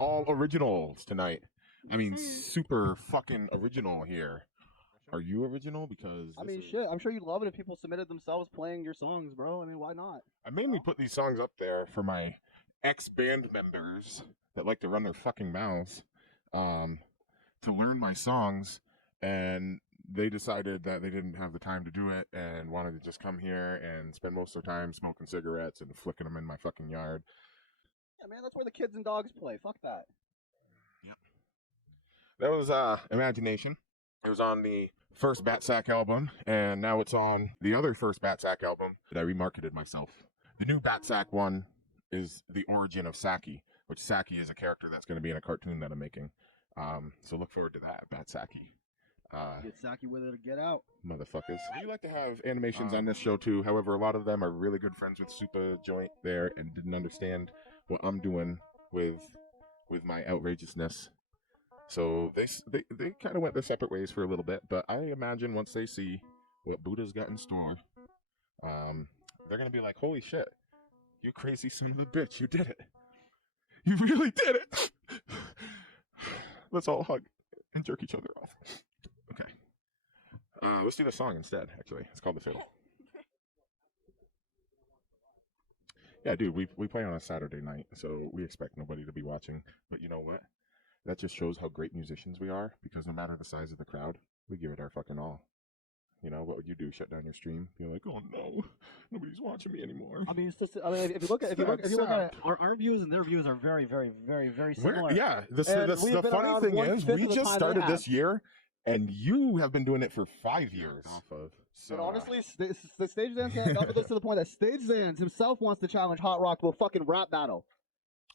all originals tonight. I mean, super fucking original here. Are you original? Because I mean, shit. I'm sure you'd love it if people submitted themselves playing your songs, bro. I mean, why not? I mainly put these songs up there for my ex-band members that like to run their fucking mouths, to learn my songs, and they decided that they didn't have the time to do it and wanted to just come here and spend most of their time smoking cigarettes and flicking them in my fucking yard. Yeah, man, that's where the kids and dogs play. Fuck that. Yep. That was Imagination. It was on the first Bat Sack album, and now it's on the other first Bat Sack album that I remarketed myself. The new Bat Sack one is the origin of Saki, which Saki is a character that's going to be in a cartoon that I'm making. So look forward to that, Bat Saki. Get Saki with it or get out. Motherfuckers. We like to have animations on this show too. However, a lot of them are really good friends with Super Joint there and didn't understand what I'm doing with my outrageousness. So they kind of went their separate ways for a little bit, but I imagine once they see what Buddha's got in store, they're gonna be like, "Holy shit, you crazy son of a bitch, you did it! You really did it!" Let's all hug and jerk each other off. Okay, let's do the song instead. Actually, it's called The Fiddle. Yeah, dude, we play on a Saturday night, so we expect nobody to be watching. But you know what? That just shows how great musicians we are, because no matter the size of the crowd, we give it our fucking all. You know, what would you do? Shut down your stream? You're like, "Oh no, nobody's watching me anymore." I mean, it's just. I mean, if you look at it, our views and their views are very, very, very, very similar. Yeah, the funny thing is, we just started this year, and you have been doing it for 5 years. So, but honestly, the Stage Dance got to this to the point that Stage Dance himself wants to challenge Hot Rock to a fucking rap battle.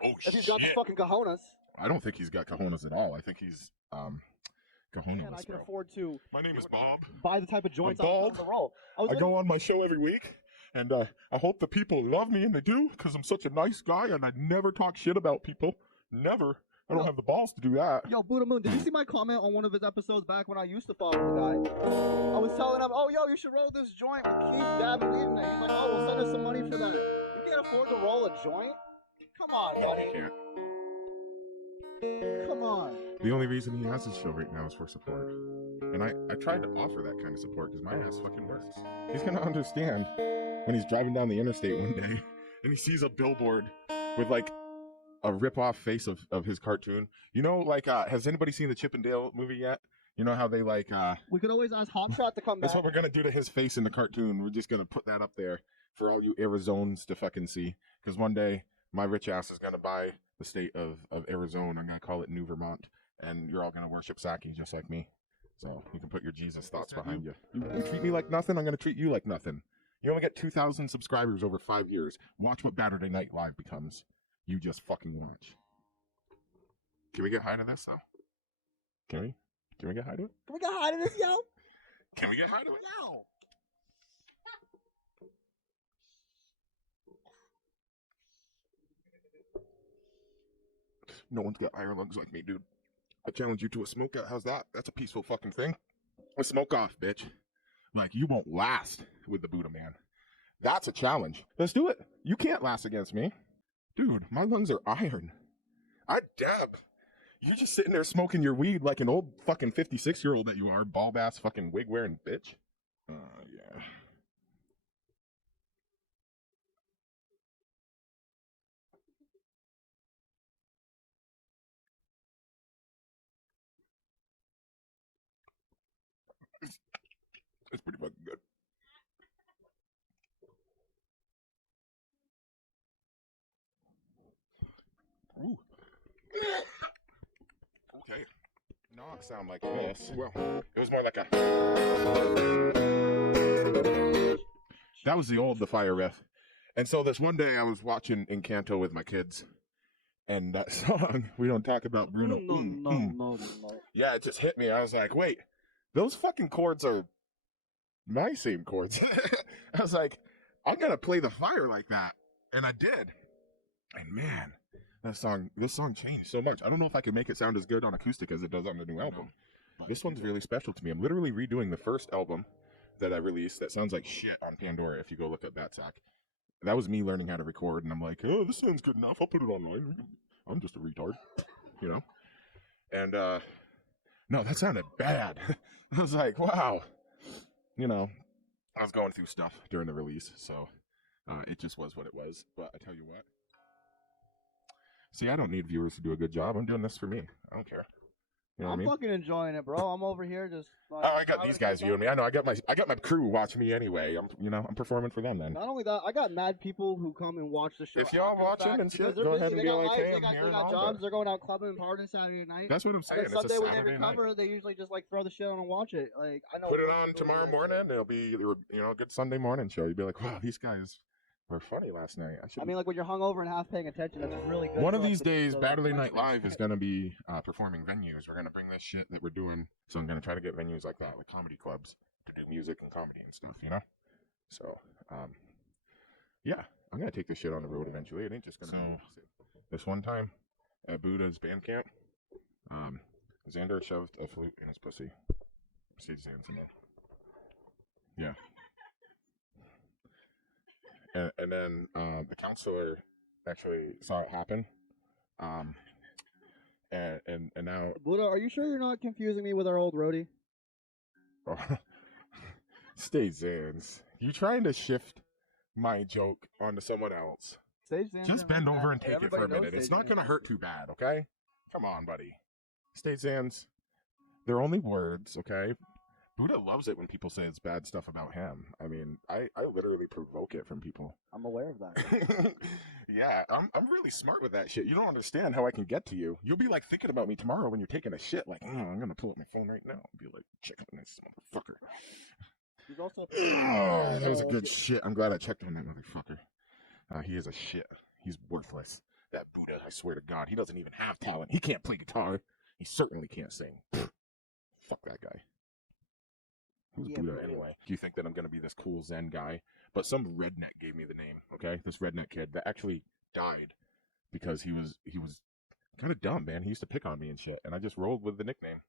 Oh shit! If he's got the fucking cojones. I don't think he's got cojones at all. I think he's cojones. Man, I can afford to. My name is Bob. Buy the type of joints I'm bald. on the roll. I go on my show every week, and I hope the people love me, and they do, because I'm such a nice guy, and I never talk shit about people. Never. I don't have the balls to do that. Yo, Buddha Moon, did you see my comment on one of his episodes back when I used to follow the guy? I was telling him, "Oh, yo, you should roll this joint with Keith dabbing weed in it." He's like, "Oh, we'll send us some money for that." You can't afford to roll a joint? Come on, No, buddy. you can't. Come on. The only reason he has his show right now is for support. And I tried to offer that kind of support because my ass fucking works. He's gonna understand when he's driving down the interstate one day and he sees a billboard with like a rip-off face of his cartoon. You know, like, has anybody seen the Chip and Dale movie yet? You know how they like... we could always ask Hotshot to come back. That's what we're gonna do to his face in the cartoon. We're just gonna put that up there for all you Arizonans to fucking see. Because one day, my rich ass is gonna buy the state of Arizona. I'm gonna call it New Vermont, and you're all gonna worship Saki just like me. So you can put your Jesus thoughts behind you. You treat me like nothing, I'm gonna treat you like nothing. You only get 2,000 subscribers over 5 years. Watch what Baturday Night Live becomes. You just fucking watch. Can we get high to this though? Can we? Can we get high to it? Can we get high to this, yo? Can we get high to it? Yo. No one's got iron lungs like me, dude. I challenge you to a smoke out. How's that? That's a peaceful fucking thing. A smoke off, bitch. Like, you won't last with the Buddha man. That's a challenge. Let's do it. You can't last against me. Dude, my lungs are iron. I dab. You're just sitting there smoking your weed like an old fucking 56-year-old that you are, bald ass fucking wig wearing bitch. Yeah. It's pretty fucking good. Ooh. Okay. Not sound like this. Well, it was more like a... That was the fire riff. And so this one day I was watching Encanto with my kids. And that song, We Don't Talk About Bruno. No. Yeah, it just hit me. I was like, wait, those fucking chords are my same chords. I was like, I'm going to play the fire like that. And I did. And man, this song changed so much. I don't know if I can make it sound as good on acoustic as it does on the new album. This one's really special to me. I'm literally redoing the first album that I released that sounds like shit on Pandora if you go look at Batsack. That was me learning how to record, and I'm like, oh, this sounds good enough. I'll put it online. I'm just a retard, you know. And no, that sounded bad. I was like, wow, you know. I was going through stuff during the release, so it just was what it was. But I tell you what. See, I don't need viewers to do a good job. I'm doing this for me. I don't care. You know what I mean? fucking enjoying it, bro. I'm over here just. Like, I got these guys viewing me. I know. I got my crew watching me anyway. I'm performing for them then. Not only that, I got mad people who come and watch the show. If y'all watching and shit, go ahead and be like, hey, I'm here. They got jobs. They're going out clubbing and partying Saturday night. That's what I'm saying. And Sunday when they recover, they usually just like throw the shit on and watch it. Like I know. Put it on tomorrow morning. It'll be a good Sunday morning show. You'll be like, wow, these guys were funny last night. I mean, like when you're hungover and half paying attention, that's really good. One of these days, Baturday Night Live is going to be performing venues. We're going to bring this shit that we're doing. So I'm going to try to get venues like that, like comedy clubs, to do music and comedy and stuff, you know? So, yeah, I'm going to take this shit on the road eventually. It ain't just going to be this one time at Buddha's band camp, Xander shoved a flute in his pussy. Stage Xander's in there. Yeah. And then the counselor actually saw it happen. And now Buddha, are you sure you're not confusing me with our old roadie? Stay Zans. You trying to shift my joke onto someone else. Just bend over and take it for a minute. It's not gonna hurt too bad, okay? Come on, buddy. Stay Zans. They're only words, okay? Buddha loves it when people say it's bad stuff about him. I mean, I literally provoke it from people. I'm aware of that. Yeah, I'm really smart with that shit. You don't understand how I can get to you. You'll be like thinking about me tomorrow when you're taking a shit. Like, I'm gonna pull up my phone right now and be like, check on this motherfucker. He's also that was a good shit. I'm glad I checked on that motherfucker. He is a shit. He's worthless. That Buddha, I swear to God, he doesn't even have talent. He can't play guitar. He certainly can't sing. Fuck that guy. Who's Buddha anyway? Do you think that I'm going to be this cool Zen guy? But some redneck gave me the name, okay? This redneck kid that actually died because he was kind of dumb, man. He used to pick on me and shit, and I just rolled with the nickname.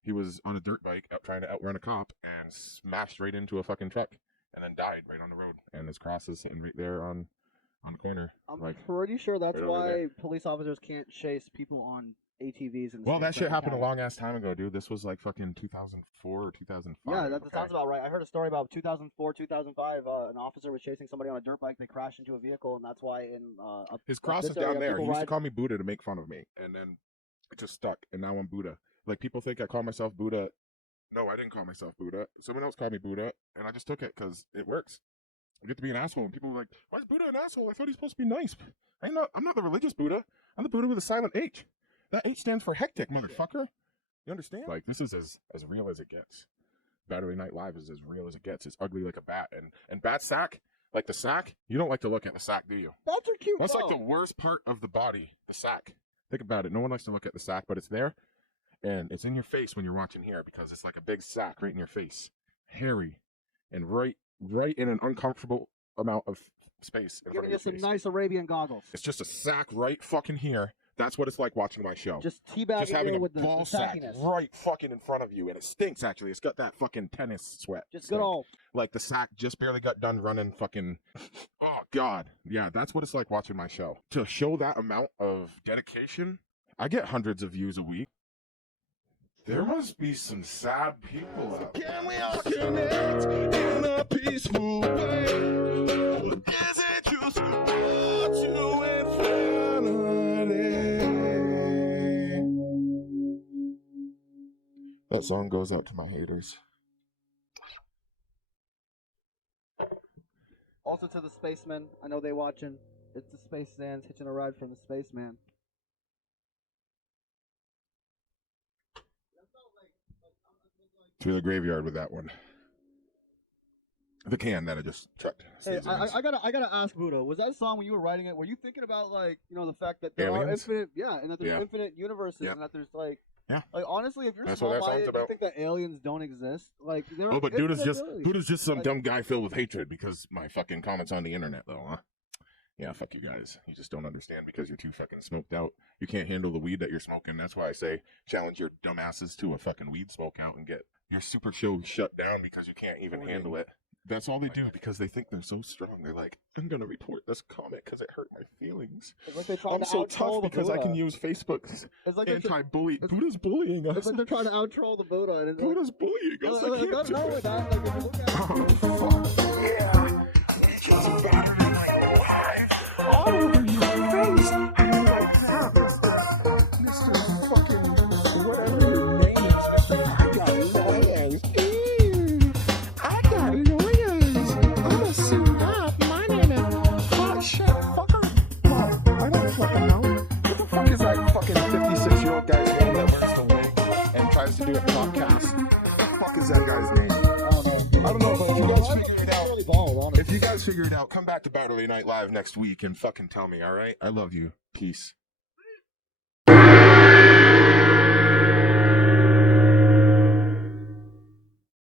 He was on a dirt bike out trying to outrun a cop and smashed right into a fucking truck and then died right on the road. And his cross is sitting right there on the corner. I'm pretty sure that's why police officers can't chase people on ATVs and well, that shit happened a long ass time ago, dude. This was like fucking 2004 or 2005. Yeah, that sounds about right. I heard a story about 2004, 2005. An officer was chasing somebody on a dirt bike. They crashed into a vehicle, and that's why his cross is down there. He used to call me Buddha to make fun of me, and then it just stuck. And now I'm Buddha. Like people think I call myself Buddha. No, I didn't call myself Buddha. Someone else called me Buddha, and I just took it because it works. I get to be an asshole, and people are like, "Why is Buddha an asshole? I thought he's supposed to be nice." I'm not the religious Buddha. I'm the Buddha with a silent H. That H stands for hectic, motherfucker. You understand? Like, this is as real as it gets. Baturday Night Live is as real as it gets. It's ugly like a bat. And bat sack, like the sack, you don't like to look at the sack, do you? Bats are cute, That's like the worst part of the body, the sack. Think about it. No one likes to look at the sack, but it's there. And it's in your face when you're watching here because it's like a big sack right in your face. Hairy. And right in an uncomfortable amount of space. Giving you some nice Arabian goggles. It's just a sack right fucking here. That's what it's like watching my show. Just teabagging having with a ball sack right fucking in front of you, and it stinks. Actually, it's got that fucking tennis sweat. Just good old. Like the sack just barely got done running. Fucking. Oh God, yeah, that's what it's like watching my show. To show that amount of dedication, I get hundreds of views a week. There must be some sad people out there. Can we all connect in a peaceful way? Or is it just what you infinity? That song goes out to my haters. Also to the spacemen, I know they watching. It's the Space Sands hitching a ride from the spaceman. To the graveyard with that one. The can that I just checked. Hey, I gotta ask Buddha, was that song when you were writing it, were you thinking about like, the fact that there are infinite and that there's infinite universes and that there's like honestly, if you're small-minded, you think that aliens don't exist? Like, but Buddha's just some dumb guy filled with hatred because my fucking comments on the internet, though, huh? Yeah, fuck you guys. You just don't understand because you're too fucking smoked out. You can't handle the weed that you're smoking. That's why I say challenge your dumbasses to a fucking weed smoke out and get your super show shut down because you can't even handle it. That's all they do because they think they're so strong. They're like, I'm gonna report this comment because it hurt my feelings. It's like they try I'm to so out-troll tough the because I Buddha. can use Facebook's It's like they're anti-bully. Buddha's bullying us. It's like they're trying to out-troll the Buddha. And it's like, Buddha's bullying us. I can't do no, it. that, like, if you look at it, Oh, fuck. Yeah. It's Baturday Night Live all over your face. You're like that, Mr. fucking whatever your name is, Mr. I got lawyers. I got lawyers. I'm a suit up. My name is Hotshot, fucker. I don't fucking know. What the fuck is that fucking 56-year-old guy's name that wears the wig and tries to do a podcast? What the fuck is that guy's name? I don't know, but if you guys figure it out, really bald, honestly. if you guys figure it out, come back to Baturday Night Live next week and fucking tell me, alright? I love you. Peace.